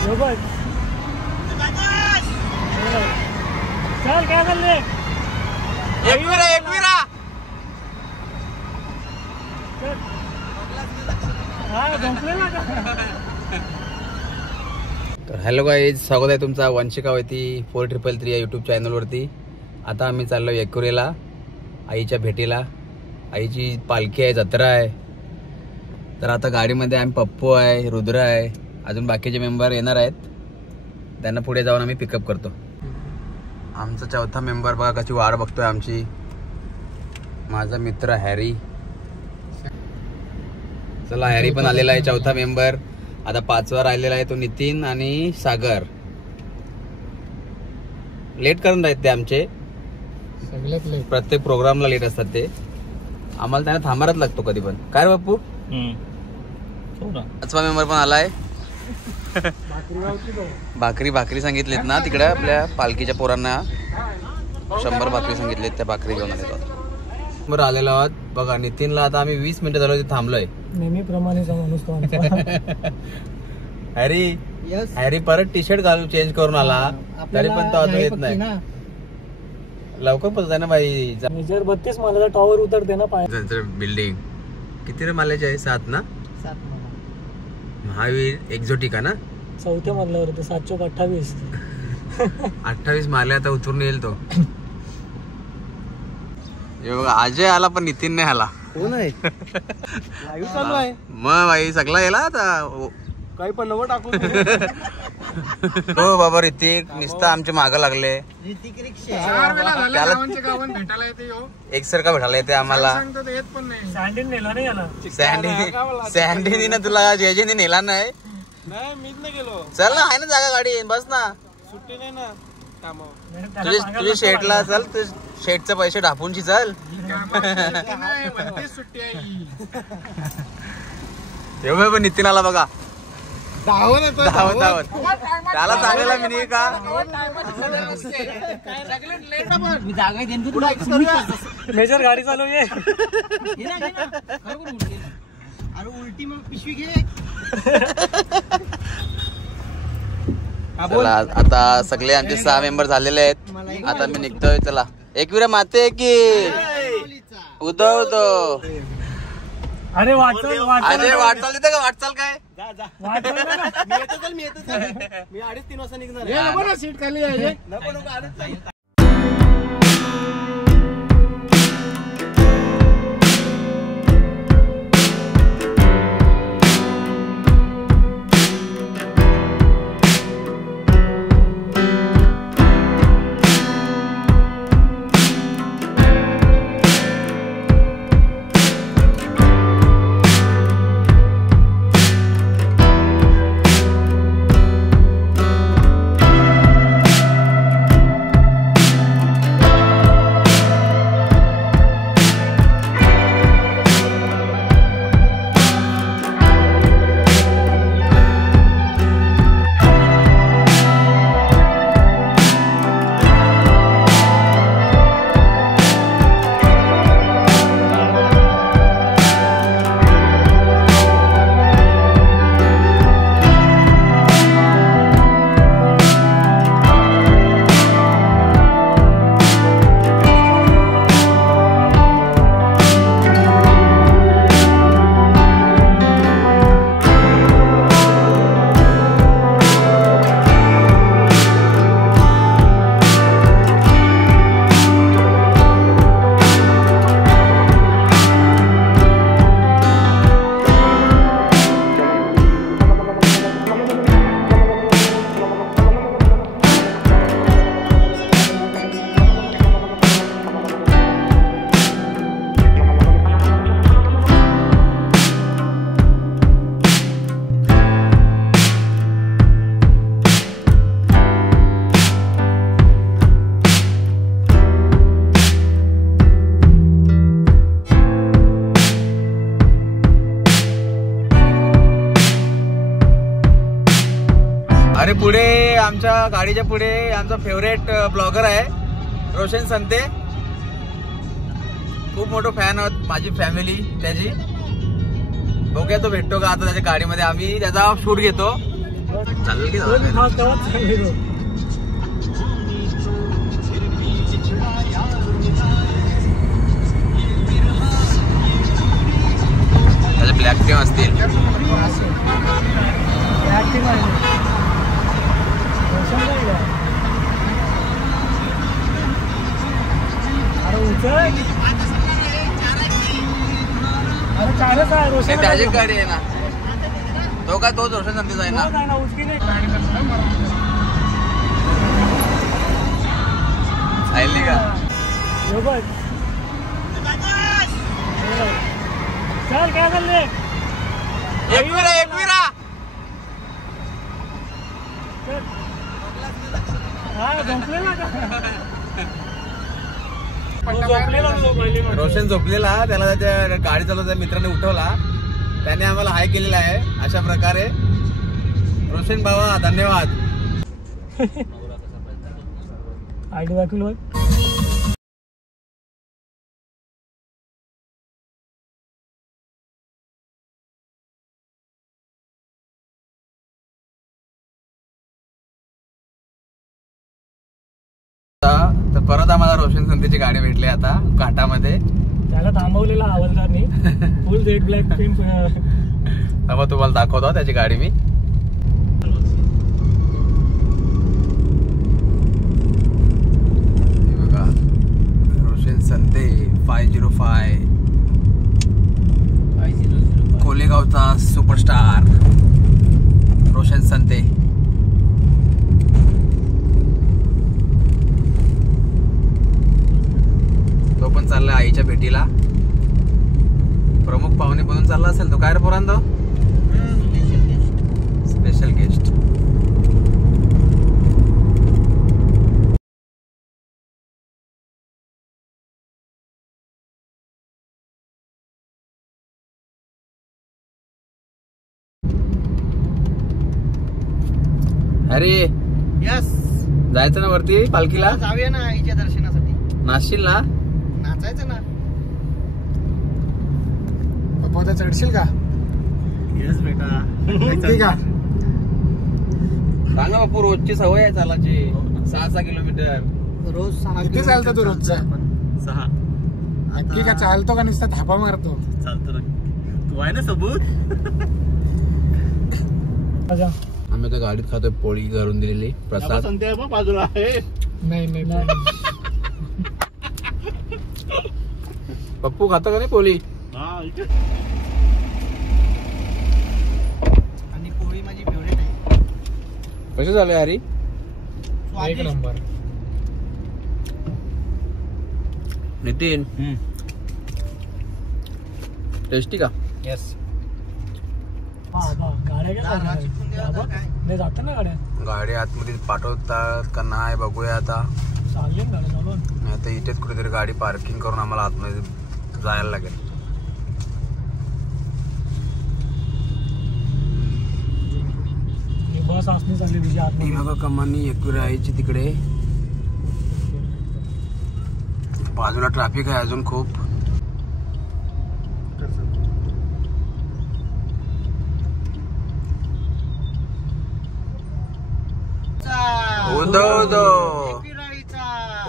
चल काय चाललंय? एकविरा तर हॅलो गाईज, स्वागत आहे तुमचा वंशिकावती 4333 या यूट्यूब चॅनलवरती. आता आम्ही चाललो येकुरेला आईच्या भेटीला. आईची पालखी आहे, जत्रा आहे. तर आता गाडीमध्ये आम्ही पप्पू आहे, रुद्र आहे, अजून बाकीचे मेंबर येणार आहेत. त्यांना पुढे जाऊन आम्ही पिकअप करतो. आमचा चौथा मेंबर बघा कशी वाट बघतोय आमची. माझा मित्र हॅरी. चला, हॅरी पण आलेला आहे, चौथा मेंबर. आता पाचवा राहिलेला आहे तो नितीन आणि सागर. लेट करून राहत ते आमचे, प्रत्येक प्रोग्रामला लेट असतात ते. आम्हाला त्यांना थांबायलाच लागतो कधी पण. काय रे बाप्पू? पाचवा मेंबर पण आलाय. भाकरी सांगितलीत ना तिकडे आपल्या पालखीच्या पोरांना. 100 भाकरी सांगितलीत, त्या भाकरी घेऊन आले बरं आलेलो आहोत. बघा नितीनला आता आम्ही 20 मिनिटं झालो थांबलोय. नेहमीप्रमाणे हॅरी परत टी शर्ट घालून चेंज करून आला, तरी पण तो अजून येत नाही. लवकर पोहोचताय ना बाई. 32 मालाचा टॉवर उतरते ना बिल्डिंग. किती रे मालाची आहे? 7 ना? 7 महावीर एक्झोटिका ना? चौथ्या मजल्यावर 728. 28 माले. आता उतरून येईल तो. अजय आला पण नितीन नाही आला. कोण आहे? लाईव्ह चालू आहे मग बाई सगळा येला आता. काही पण नवं टाकू. हो बाबा, ऋतिक नुसतं आमच्या मागं लागले. एकसारखा भेटायला येते आम्हाला. सँडीनी ना तुला जेजेनी नेला नाही. मीच नाही गेलो. चल ना, आहे ना जागा, गाडी बस ना. सुट्टी नाही ना. तुझ्या शेटला चल, शेटचे पैसे ढापूनची चल. एवढं नितीन आला बघा. धावत त्याला सांगायला मी नाही का. मेजर गाडी चालू आहे. उलटी मग पिशवी घे. चला, आता सगळे आमचे 6 मेंबर झालेले आहेत. आता मी निघतोय. चला, एकविरा माते की उदो. अरे वाटचाल देते का? वाटचाल काय? मी येतो. मी 2:30 वाजता निघणार. सीट खाली आहे. अरे पुढे आमच्या गाडीच्या पुढे आमचा फेवरेट ब्लॉगर आहे रोशन संते. खूप मोठं फॅन आहोत माझी फॅमिली त्याची. बघूया तो भेटतो का आता त्याच्या गाडीमध्ये. आम्ही त्याचा शूट घेतो चालेल की त्याचे ब्लॅक टीम असतील. त्याची गाडी आहे ना, तो काय तोच रोशन संदेश आहे ना. आली का चल काय चाललंय एकविरा रोशन झोपलेला, त्याला त्याच्या गाडी चालवत्या मित्राने उठवला, त्याने आम्हाला हाय केलेला आहे. अशा प्रकारे रोशन बाबा धन्यवाद. आयडी दाखवलं तर परत आम्हाला रोशन संतेची गाडी भेटली आता घाटामध्ये. त्याला थांबवलेला हवालदारनी फुल रेड ब्लॅक पेन. तेव्हा तुम्हाला दाखवतो त्याची गाडी मी. बघा रोशन संते 505 कोलेगावचा सुपरस्टार रोशन संते. तो पण चालला आईच्या भेटीला. प्रमुख पाहुणे बनून चालला असेल तो. काय रे पोरांनो, स्पेशल गेस्ट. अरे यस, जायचं ना वरती पालखीला. जाऊया ना आईच्या दर्शनासाठी. नाचशील ना, नाचायचं ना. पप्पा चढशील का? येस बेटा. नक्की का? सांगा बापू, रोजची सवय आहे चालायची 6 किलोमीटर रोज 6 किती चालतो तू रोजचा? 6. नक्की का चालतो का नुसता थापा मारतो? चालतो ना, तू आहे ना सबूत. आम्ही तर गाडीत खातोय पोळी घरून दिलेली प्रसाद. बाजूला आहे. नाही पप्पू खातो का नाही पोळी? आणि पोळी माझी फेवरेट आहे. कसे झाले हरी? एक नंबर. नितीन टेस्टी का? येस. गाड्या जातात ना गाड्या. गाडी आतमध्ये पाठवतात का नाही बघूया आता. चालले गाड्या चालून. नाही तर इथेच कुठेतरी गाडी पार्किंग करून आम्हाला आतमध्ये जायला लागेल. बस असणे चालली तुझी आतमध्ये. बघा कमानी एकविरा आईची तिकडे. बाजूला ट्रॅफिक आहे अजून खूप.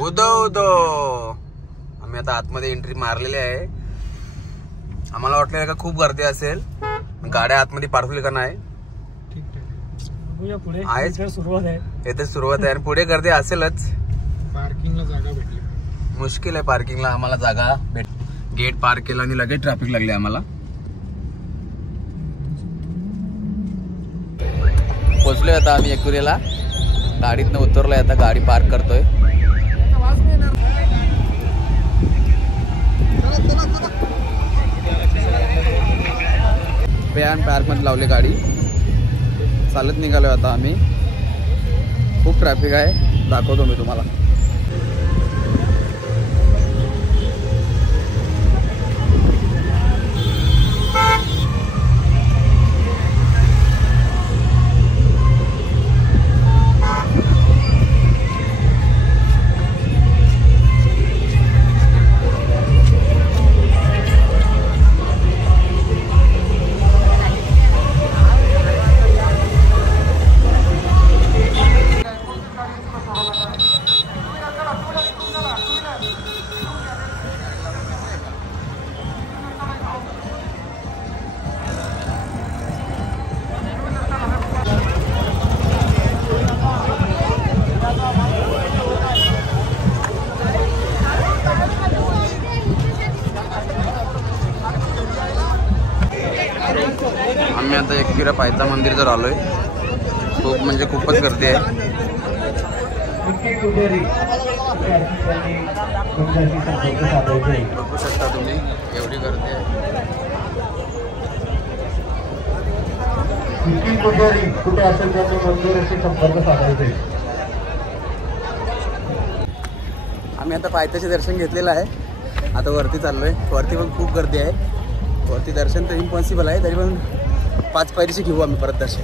उदो आम्ही आता आतमध्ये एंट्री मारलेली आहे. आम्हाला वाटलं का खूप गर्दी असेल, गाड्या आतमध्ये पाठवली का नाही. पुढे आहेच सुरुवात आहे. येथे सुरुवात आहे आणि पुढे गर्दी असेलच. पार्किंगला जागा भेटली. मुश्किल आहे पार्किंगला आम्हाला जागा भेट. गेट पार्क केला आणि लगेच ट्रॅफिक लागले आम्हाला. पोहोचलोय आता आम्ही एकविरेला. गाडीतनं उतरलोय आता, गाडी पार्क करतोय. पॅन पार्क मध्ये लावले गाडी. चालत निघालोय आता आम्ही. खूप ट्रॅफिक आहे, दाखवतो मी तुम्हाला. एकविरा पायथा मंदिर जर आलोय, खूप म्हणजे खूपच गर्दी आहे. बघू शकता तुम्ही एवढी गर्दी आहे. कुठे असेल त्यांनी मंदिराशी संपर्क साधायचे. आम्ही आता पायथ्याचे दर्शन घेतलेलं आहे. आता वरती चाललोय. वरती पण खूप गर्दी आहे. वरती दर्शन तर इम्पॉसिबल आहे, तरी पण 5 पायरीचे घेऊ आम्ही परत दर्शन.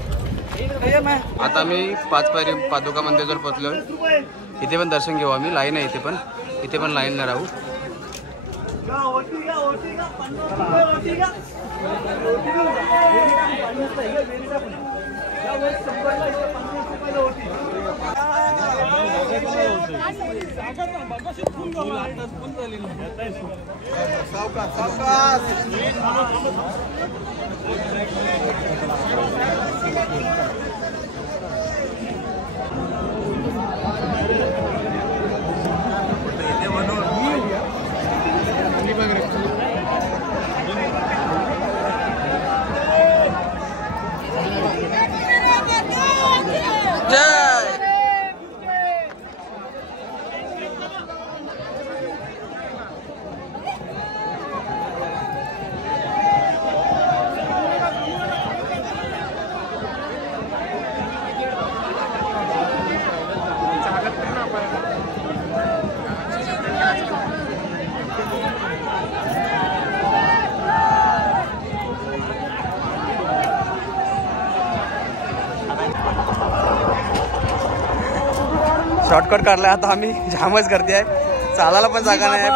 आता आम्ही 5 पायरी पादुका मंदिरवर पोहोचलोय. इथे पण दर्शन घेऊ आम्ही. लाईन आहे इथे पण लाईनला राहू. शॉर्टकट काढलाय आता आम्ही. जामच गर्दी आहे, चालायला पण जागा नाही आहे.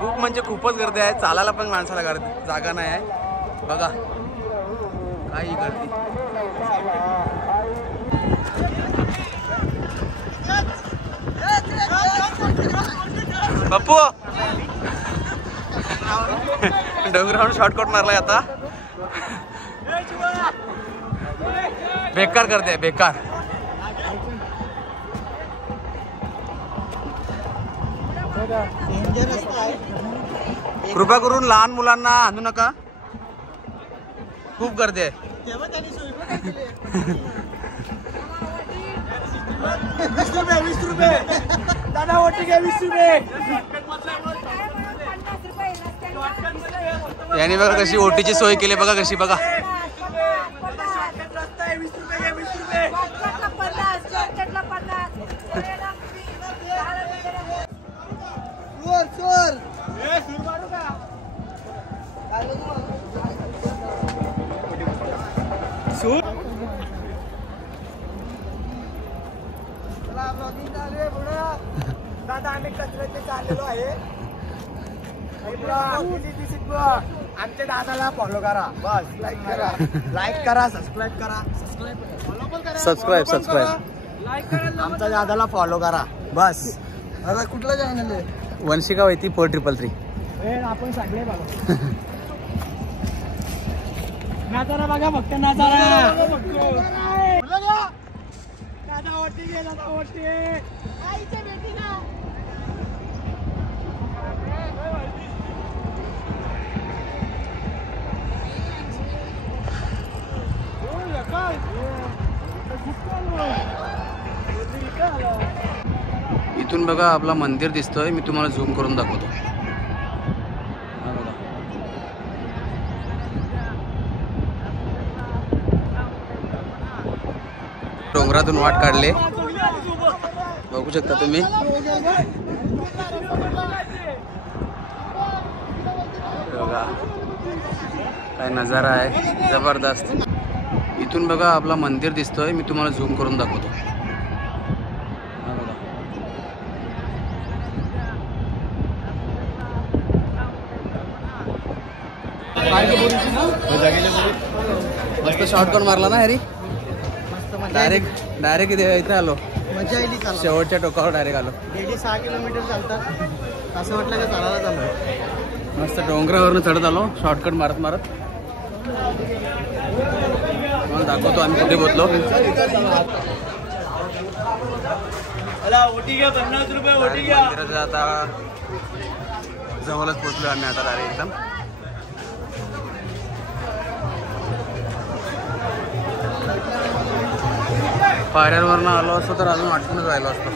खूप म्हणजे खूपच गर्दी आहे, चालायला पण माणसाला जागा नाही आहे. बघा काही गर्दी. पप्पू डोंगरावरून शॉर्टकट मारलाय आता. बेकार करते, बेकार. कृपा करून लहान मुलांना आणू नका, खूप गर्दी आहे. 20 रुपये दादा, ओटी घ्या 20 रुपये. यांनी बघा कशी ओटीची सोय केली, बघा कशी. बघा दादा, आम्ही कचऱ्याचे चाललेलो आहे. आमच्या दादाला फॉलो करा, बस. लाईक करा, सबस्क्राईब करा. सबस्क्राईब आमच्या दादाला फॉलो करा, बस. दादा कुठला चॅनल आहे? वंशिका वैती 4333. आपण सगळे बघा. नाचारा बघा, फक्त नाचारा. दादा ओटी घे, दादा ओटी. आईच्या भेटीला इथून बघा आपला मंदिर दिसतोय. मी तुम्हाला झूम करून दाखवतो. डोंगरातून वाट काढले, बघू शकता तुम्ही. बघा काय नजारा आहे, जबरदस्त. इथून बघा आपला मंदिर दिसतोय. मी तुम्हाला झूम करून दाखवतो. मस्त शॉर्टकट मारला ना हरी. डायरेक्ट इथे आलो. मजा आली. शेवटच्या टोकावर डायरेक्ट आलो. 6 किलोमीटर चालतात, असं वाटलं का चालायला चाललोय. मस्त डोंगरावरून चढत आलो शॉर्टकट मारत मला दाखवतो आम्ही कुठे पोहोचलो. मंदिराचं आता जवळच पोहोचलो आम्ही आता डायरेक्ट एकदम. पायऱ्यांवरनं आलो असतो तर अजून आठवणच राहिलो असतो.